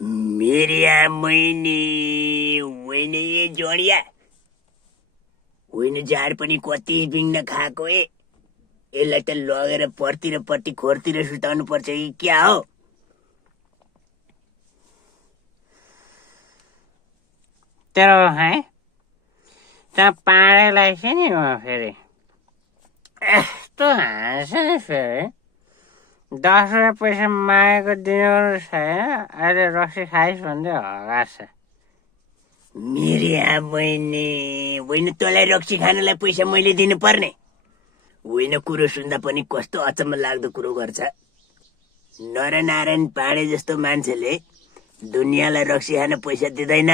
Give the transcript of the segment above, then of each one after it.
मेरी many होइन ए जोडिया होइन जाड पनि कति बिङ्न खाएको यसलाई त लगेर पर्तिर पट्टि खोरतिर सुताउनु पर्छ कि क्या हो? तेरो है त्यहाँ पाँडेलाई छ नि म फेरि यस्तो हाँस नि फेरि 10 रुपियाँ पैसा मागेको दिनु छैन अहिले रक्सी खाइस् भन्दै हगास मेरी बहिनी होइन तँलाई रक्सी खानलाई पैसा मैले दिनुपर्ने होइन। कुरो सुन्दा पनि कस्तो अचम्म लाग्दो कुरो गर्छ। नरनारायण पाँडे जस्तो मान्छेले दुनियाँलाई रक्सी खान पैसा दिँदैन,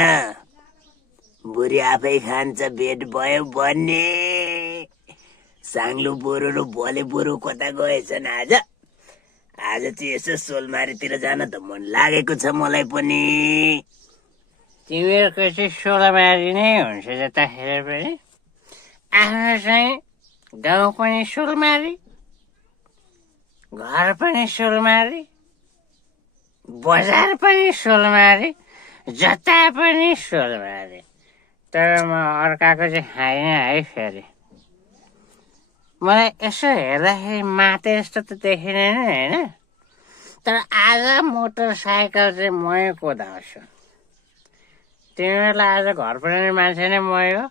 बुढी आफै खान्छ। भेट भयो भन्ने साङ्लो बोरो र भोले बोरो कता गएछन् आज? आज चाहिँ यसो सोलमारीतिर जान त मन लागेको छ मलाई पनि। तिमीहरूको चाहिँ सोलमारी नै हुन्छ जताखेरि पनि आफ्नो चाहिँ गाउँ पनि सोलमारी घर पनि सोलमारी बजार पनि सोलमारी जता पनि सोलमारी। तर म अर्काको चाहिँ खाइन है फेरि। मलाई यसो हेर्दाखेरि माते जस्तो त देखिँदैन होइन, तर आज मोटरसाइकल चाहिँ मै कुदाउँछु। तिमीहरूलाई आज घर पुऱ्याउने मान्छे नै मै हो।